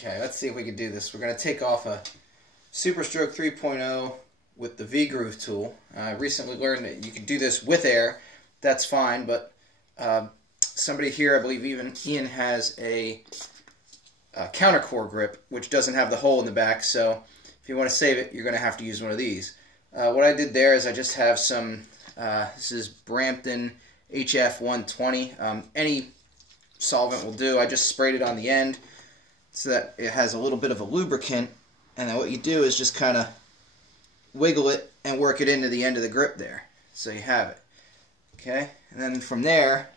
Okay, let's see if we can do this. We're going to take off a Superstroke 3.0 with the vgroove tool. I recently learned that you can do this with air. That's fine, but somebody here, I believe even Ian, has a countercore grip, which doesn't have the hole in the back, so if you want to save it, you're going to have to use one of these. What I did there is I just have some, this is Brampton HF 120. Any solvent will do. I just sprayed it on the end so that it has a little bit of a lubricant, and then what you do is just kind of wiggle it and work it into the end of the grip there, so you have it. Okay, and then from there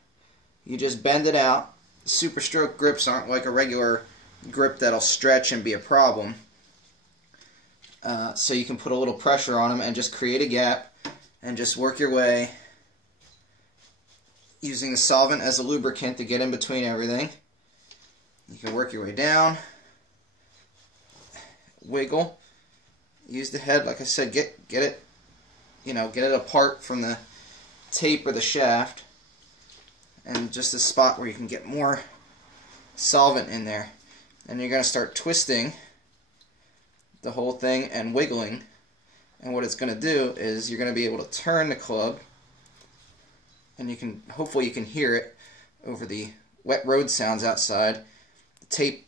you just bend it out. Superstroke grips aren't like a regular grip that'll stretch and be a problem, so you can put a little pressure on them and just create a gap and just work your way using the solvent as a lubricant to get in between everything. You can work your way down, wiggle, use the head, like I said, get it, get it apart from the tape or the shaft, and just a spot where you can get more solvent in there. And you're going to start twisting the whole thing and wiggling, and what it's going to do is you're going to be able to turn the club, and hopefully you can hear it over the wet road sounds outside. The tape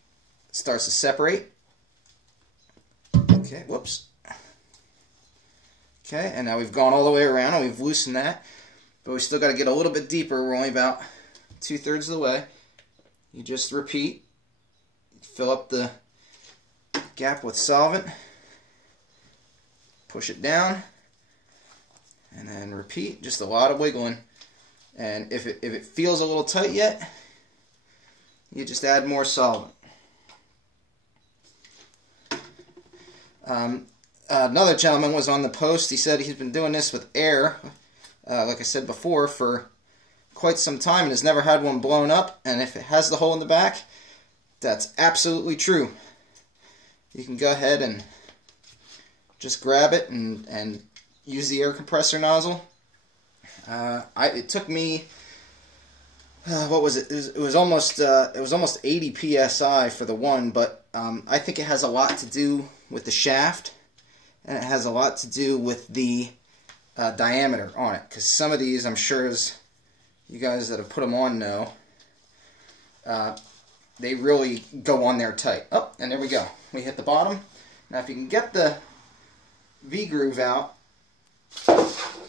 starts to separate. Okay, whoops. Okay, and now we've gone all the way around and we've loosened that, but we still got to get a little bit deeper. We're only about 2/3 of the way. You just repeat, fill up the gap with solvent, push it down, and then repeat. Just a lot of wiggling. And if it feels a little tight yet, you just add more solvent. Another gentleman was on the post. He said he's been doing this with air, like I said before, for quite some time and has never had one blown up. And if it has the hole in the back, that's absolutely true. You can go ahead and just grab it and use the air compressor nozzle. It took me, what was it? It was almost 80 psi for the one, but I think it has a lot to do with the shaft, and it has a lot to do with the diameter on it. Because some of these, I'm sure, as you guys that have put them on know, they really go on there tight. Oh, and there we go. We hit the bottom. Now, if you can get the V-groove out,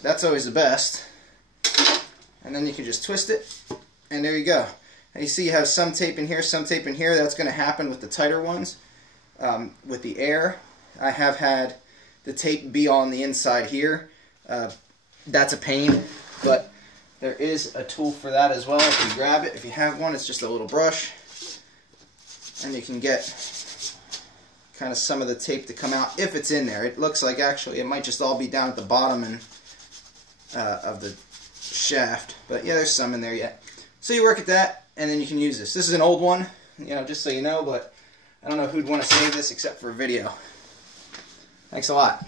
that's always the best. And then you can just twist it, and there you go. And you see you have some tape in here, some tape in here. That's going to happen with the tighter ones. With the air, I have had the tape be on the inside here. That's a pain, but there is a tool for that as well. If you grab it, if you have one, it's just a little brush, and you can get kind of some of the tape to come out if it's in there. It looks like actually it might just all be down at the bottom and of the shaft, but yeah, there's some in there yet. So you work at that, and then you can use this. This is an old one, just so you know, but I don't know who'd want to save this except for a video. Thanks a lot.